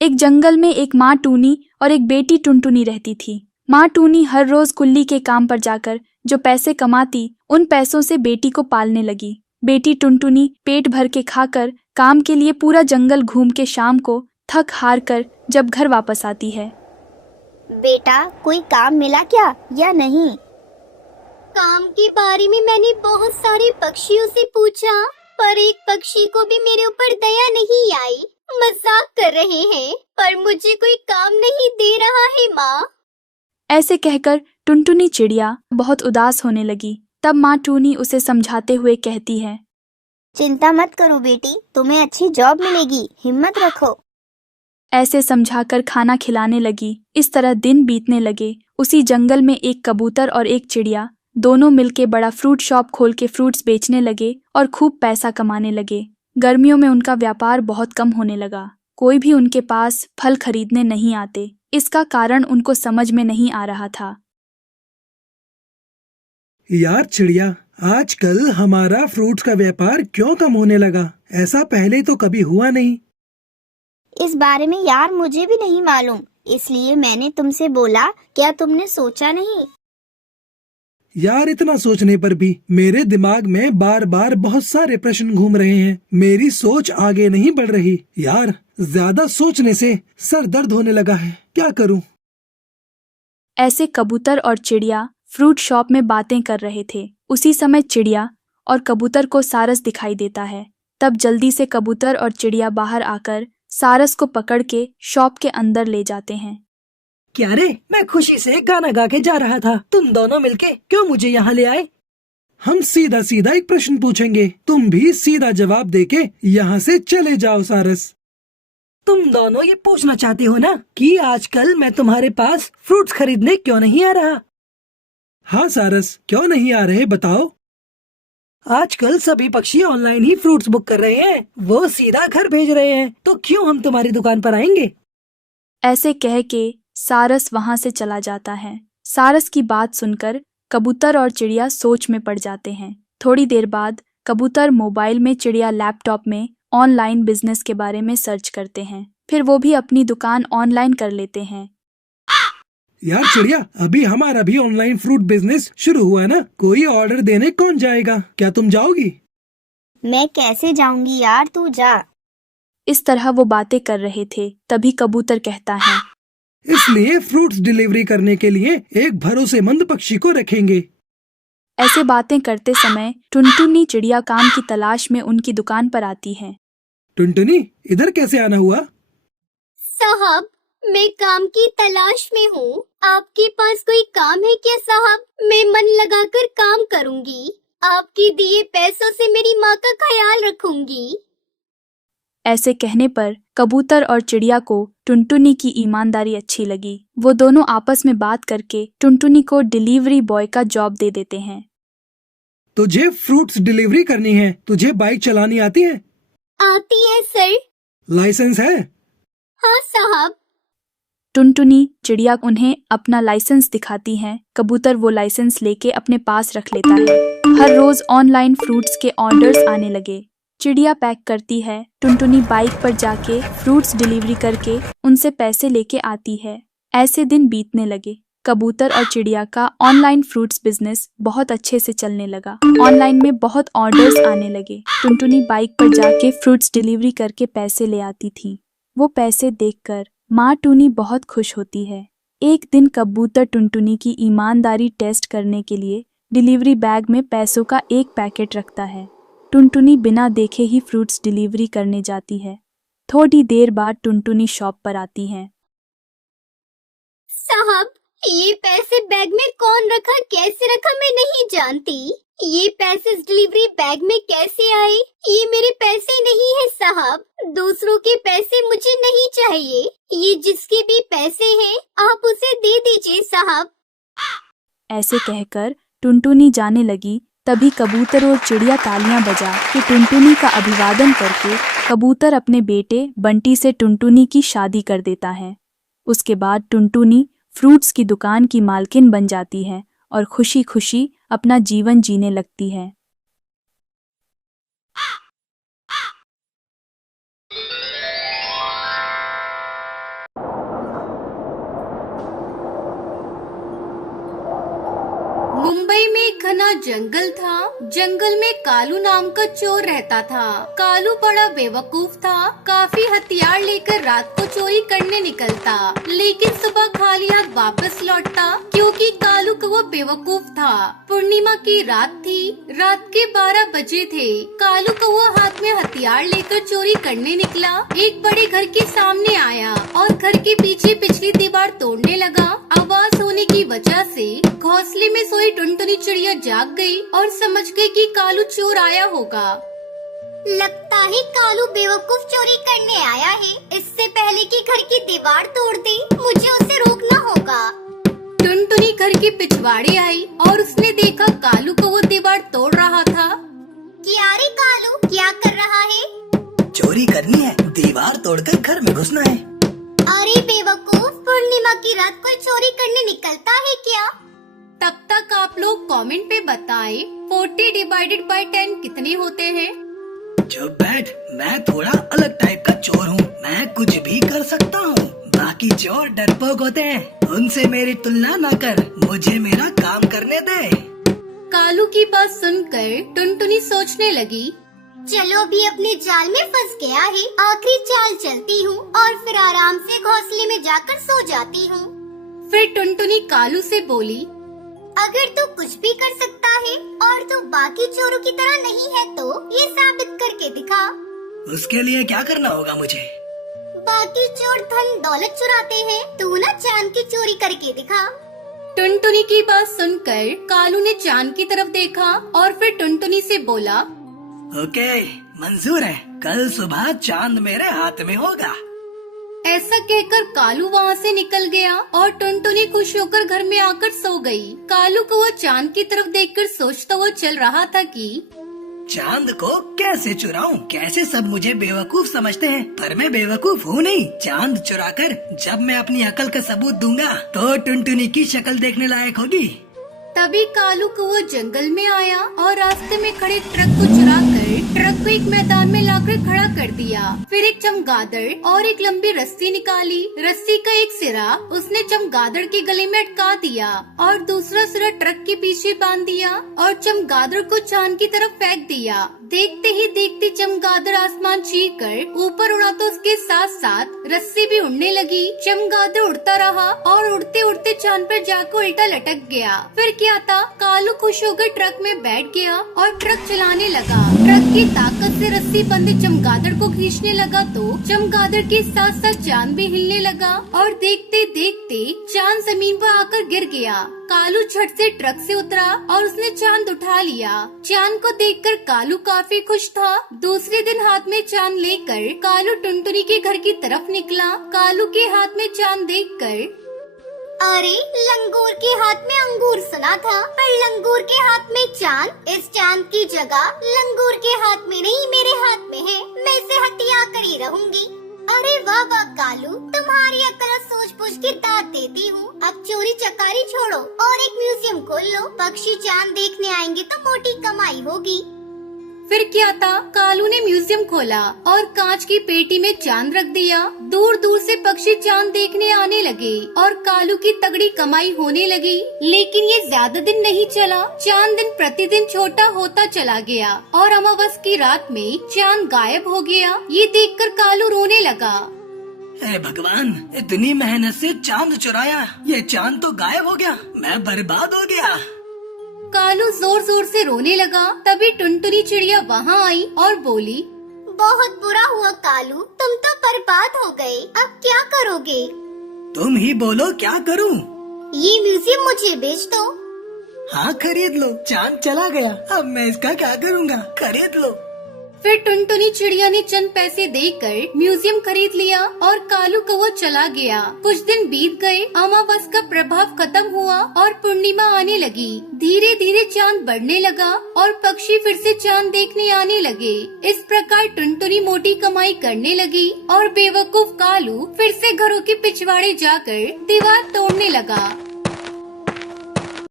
एक जंगल में एक माँ टूनी और एक बेटी टुनटुनी रहती थी। माँ टूनी हर रोज कुल्ली के काम पर जाकर जो पैसे कमाती, उन पैसों से बेटी को पालने लगी। बेटी टुनटुनी पेट भर के खाकर काम के लिए पूरा जंगल घूम के शाम को थक हार कर जब घर वापस आती है। बेटा, कोई काम मिला क्या या नहीं? काम के बारे में मैंने बहुत सारे पक्षियों से पूछा, पर एक पक्षी को भी मेरे ऊपर दया नहीं आई। मजाक कर रहे हैं, पर मुझे कोई काम नहीं दे रहा है माँ। ऐसे कहकर टुनटुनी चिड़िया बहुत उदास होने लगी। तब माँ टूनी उसे समझाते हुए कहती है, चिंता मत करो बेटी, तुम्हें अच्छी जॉब मिलेगी, हिम्मत रखो। ऐसे समझाकर खाना खिलाने लगी। इस तरह दिन बीतने लगे। उसी जंगल में एक कबूतर और एक चिड़िया दोनों मिलके बड़ा फ्रूट शॉप खोल के फ्रूट्स बेचने लगे और खूब पैसा कमाने लगे। गर्मियों में उनका व्यापार बहुत कम होने लगा। कोई भी उनके पास फल खरीदने नहीं आते। इसका कारण उनको समझ में नहीं आ रहा था। यार चिड़िया, आजकल हमारा फ्रूट्स का व्यापार क्यों कम होने लगा? ऐसा पहले तो कभी हुआ नहीं। इस बारे में यार मुझे भी नहीं मालूम, इसलिए मैंने तुमसे बोला। क्या तुमने सोचा नहीं? यार, इतना सोचने पर भी मेरे दिमाग में बार बार बहुत सारे प्रश्न घूम रहे हैं। मेरी सोच आगे नहीं बढ़ रही। यार, ज्यादा सोचने से सर दर्द होने लगा है। क्या करूं? ऐसे कबूतर और चिड़िया फ्रूट शॉप में बातें कर रहे थे। उसी समय चिड़िया और कबूतर को सारस दिखाई देता है। तब जल्दी से कबूतर और चिड़िया बाहर आकर सारस को पकड़ के शॉप के अंदर ले जाते हैं। क्या रे, मैं खुशी से गाना गा के जा रहा था, तुम दोनों मिलके क्यों मुझे यहाँ ले आए? हम सीधा सीधा एक प्रश्न पूछेंगे, तुम भी सीधा जवाब देके यहाँ से चले जाओ सारस। तुम दोनों ये पूछना चाहते हो ना कि आजकल मैं तुम्हारे पास फ्रूट्स खरीदने क्यों नहीं आ रहा? हाँ सारस, क्यों नहीं आ रहे बताओ। आजकल सभी पक्षी ऑनलाइन ही फ्रूट्स बुक कर रहे हैं, वो सीधा घर भेज रहे हैं, तो क्यों हम तुम्हारी दुकान पर आएंगे? ऐसे कह के सारस वहां से चला जाता है। सारस की बात सुनकर कबूतर और चिड़िया सोच में पड़ जाते हैं। थोड़ी देर बाद कबूतर मोबाइल में, चिड़िया लैपटॉप में ऑनलाइन बिजनेस के बारे में सर्च करते हैं। फिर वो भी अपनी दुकान ऑनलाइन कर लेते हैं। यार चिड़िया, अभी हमारा भी ऑनलाइन फ्रूट बिजनेस शुरू हुआ है ना, कोई ऑर्डर देने कौन जाएगा? क्या तुम जाओगी? मैं कैसे जाऊंगी यार, तू जा। इस तरह वो बातें कर रहे थे। तभी कबूतर कहता है, इसलिए फ्रूट्स डिलीवरी करने के लिए एक भरोसेमंद पक्षी को रखेंगे। ऐसे बातें करते समय टुनटुनी चिड़िया काम की तलाश में उनकी दुकान पर आती है। टुनटुनी, इधर कैसे आना हुआ? साहब, मैं काम की तलाश में हूँ। आपके पास कोई काम है क्या साहब? मैं मन लगाकर काम करूँगी। आपके दिए पैसों से मेरी माँ का ख्याल रखूंगी। ऐसे कहने पर कबूतर और चिड़िया को टुनटुनी की ईमानदारी अच्छी लगी। वो दोनों आपस में बात करके टुनटुनी को डिलीवरी बॉय का जॉब दे देते हैं। तुझे फ्रूट्स डिलीवरी करनी है, तुझे बाइक चलानी आती है? आती है सर। लाइसेंस है? हाँ साहब। टुनटुनी चिड़िया उन्हें अपना लाइसेंस दिखाती है। कबूतर वो लाइसेंस लेके अपने पास रख लेता है। हर रोज ऑनलाइन फ्रूट्स के ऑर्डर्स आने लगे। चिड़िया पैक करती है, टुनटुनी बाइक पर जाके फ्रूट्स डिलीवरी करके उनसे पैसे लेके आती है। ऐसे दिन बीतने लगे। कबूतर और चिड़िया का ऑनलाइन फ्रूट्स बिजनेस बहुत अच्छे से चलने लगा। ऑनलाइन में बहुत ऑर्डर्स आने लगे। टुनटुनी बाइक पर जाके फ्रूट्स डिलीवरी करके पैसे ले आती थी। वो पैसे देखकर माँ टूनी बहुत खुश होती है। एक दिन कबूतर टुनटुनी की ईमानदारी टेस्ट करने के लिए डिलीवरी बैग में पैसों का एक पैकेट रखता है। टुनटुनी बिना देखे ही फ्रूट्स डिलीवरी करने जाती है। थोड़ी देर बाद टुनटुनी शॉप पर आती है। साहब, ये पैसे बैग में कौन रखा, कैसे रखा मैं नहीं जानती। ये पैसे इस डिलीवरी बैग में कैसे आए? ये मेरे पैसे नहीं है साहब। दूसरों के पैसे मुझे नहीं चाहिए। ये जिसके भी पैसे हैं आप उसे दे दीजिए साहब। ऐसे कहकर टुनटुनी जाने लगी। तभी कबूतर और चिड़िया तालियां बजा के टुनटुनी का अभिवादन करके कबूतर अपने बेटे बंटी से टुनटुनी की शादी कर देता है। उसके बाद टुनटुनी फ्रूट्स की दुकान की मालकिन बन जाती है और खुशी खुशी अपना जीवन जीने लगती है। घना जंगल था। जंगल में कालू नाम का चोर रहता था। कालू बड़ा बेवकूफ था। काफी हथियार लेकर रात को चोरी करने निकलता, लेकिन सुबह खाली हाथ वापस लौटता, क्योंकि कालू का वो बेवकूफ था। पूर्णिमा की रात थी। रात के 12 बजे थे। कालू का वो हाथ में हथियार लेकर चोरी करने निकला। एक बड़े घर के सामने आया और घर के पीछे पिछली दीवार तोड़ने लगा। आवाज होने की वजह से घोंसले में सोई टुनटुनी चिड़िया जाग गई और समझ गई कि कालू चोर आया होगा। लगता है कालू बेवकूफ चोरी करने आया है। इससे पहले कि घर की दीवार तोड़ दे, मुझे उसे रोकना होगा। टुनटुनी घर के पिछवाड़े आई और उसने देखा कालू को वो दीवार तोड़ रहा था। क्या रे कालू, क्या कर रहा है? चोरी करनी है, दीवार तोड़कर घर में घुसना है। अरे बेवकूफ, पूर्णिमा की रात कोई चोरी करने निकलता है क्या? तब तक आप लोग कमेंट पे बताएं 40 डिवाइडेड बाय 10 कितने होते हैं। चुप बैठ, मैं थोड़ा अलग टाइप का चोर हूँ। मैं कुछ भी कर सकता हूँ। बाकी चोर डरपोक होते हैं, उनसे मेरी तुलना न कर। मुझे मेरा काम करने दे। कालू की बात सुनकर टुनटुनी सोचने लगी, चलो भी अपने जाल में फंस गया है। आखिरी चाल चलती हूँ और फिर आराम से घोंसले में जाकर सो जाती हूँ। फिर टुनटुनी कालू से बोली, अगर तू कुछ भी कर सकता है और तू बाकी चोरों की तरह नहीं है तो ये साबित करके दिखा। उसके लिए क्या करना होगा मुझे? बाकी चोर धन दौलत चुराते हैं, तू ना चांद की चोरी करके दिखा। टुनटुनी की बात सुनकर कालू ने चांद की तरफ देखा और फिर टुनटुनी से बोला, ओके, मंजूर है। कल सुबह चांद मेरे हाथ में होगा। ऐसा कहकर कालू वहाँ से निकल गया और टुनटुनी खुश होकर घर में आकर सो गई। कालू को वो चांद की तरफ देखकर सोचता हुआ चल रहा था कि चांद को कैसे चुराऊं? कैसे सब मुझे बेवकूफ समझते हैं, पर मैं बेवकूफ हूँ नहीं। चांद चुराकर जब मैं अपनी अकल का सबूत दूंगा तो टुनटुनी की शक्ल देखने लायक होगी। तभी कालू को वो जंगल में आया और रास्ते में खड़े ट्रक को चुराकर ट्रक को एक मैदान में लाकर खड़ा कर दिया। फिर एक चमगादड़ और एक लंबी रस्सी निकाली। रस्सी का एक सिरा उसने चमगादड़ के गले में अटका दिया और दूसरा सिरा ट्रक के पीछे बांध दिया और चमगादड़ को चांद की तरफ फेंक दिया। देखते ही देखते चमगादड़ आसमान चीर कर ऊपर उड़ा तो उसके साथ साथ रस्सी भी उड़ने लगी। चमगादड़ उड़ता रहा और उड़ते उड़ते चांद पर जाकर उल्टा लटक गया। फिर क्या था, कालू खुश होकर ट्रक में बैठ गया और ट्रक चलाने लगा। ट्रक की ताकत से रस्सी बंधे चमगादड़ को खींचने लगा तो चमगादड़ के साथ साथ चांद भी हिलने लगा और देखते देखते चांद जमीन पर आकर गिर गया। कालू झट से ट्रक से उतरा और उसने चांद उठा लिया। चांद को देखकर कालू काफी खुश था। दूसरे दिन हाथ में चांद लेकर कालू टुनटुनी के घर की तरफ निकला। कालू के हाथ में चांद देखकर, अरे लंगूर के हाथ में अंगूर सुना था, पर लंगूर के हाथ में चांद। इस चांद की जगह लंगूर के हाथ में नहीं मेरे हाथ में है। मैं इसे हत्या कर ही रहूंगी। अरे वाह वाह कालू, तुम्हारी अकल और सोच पूछ की दाद देती हूँ। अब चोरी चकारी छोड़ो और एक म्यूजियम खोल लो। पक्षी चांद देखने आएंगे तो मोटी कमाई होगी। फिर क्या था, कालू ने म्यूजियम खोला और कांच की पेटी में चांद रख दिया। दूर दूर से पक्षी चांद देखने आने लगे और कालू की तगड़ी कमाई होने लगी। लेकिन ये ज्यादा दिन नहीं चला। चांद दिन प्रतिदिन छोटा होता चला गया और अमावस की रात में चांद गायब हो गया। ये देखकर कालू रोने लगा। हे भगवान, इतनी मेहनत से चांद चुराया, ये चांद तो गायब हो गया। मैं बर्बाद हो गया। कालू जोर जोर से रोने लगा। तभी टुनटुनी चिड़िया वहाँ आई और बोली, बहुत बुरा हुआ कालू, तुम तो बर्बाद हो गए। अब क्या करोगे? तुम ही बोलो, क्या करूं? ये म्यूजियम मुझे बेच दो। हाँ खरीद लो। चांद चला गया, अब मैं इसका क्या करूँगा? खरीद लो। फिर टुनटुनी चिड़िया ने चंद पैसे देकर म्यूजियम खरीद लिया और कालू को वो चला गया। कुछ दिन बीत गए। अमावस का प्रभाव खत्म हुआ और पूर्णिमा आने लगी। धीरे धीरे चांद बढ़ने लगा और पक्षी फिर से चांद देखने आने लगे। इस प्रकार टुनटुनी मोटी कमाई करने लगी और बेवकूफ कालू फिर से घरों के पिछवाड़े जाकर दीवार तोड़ने लगा।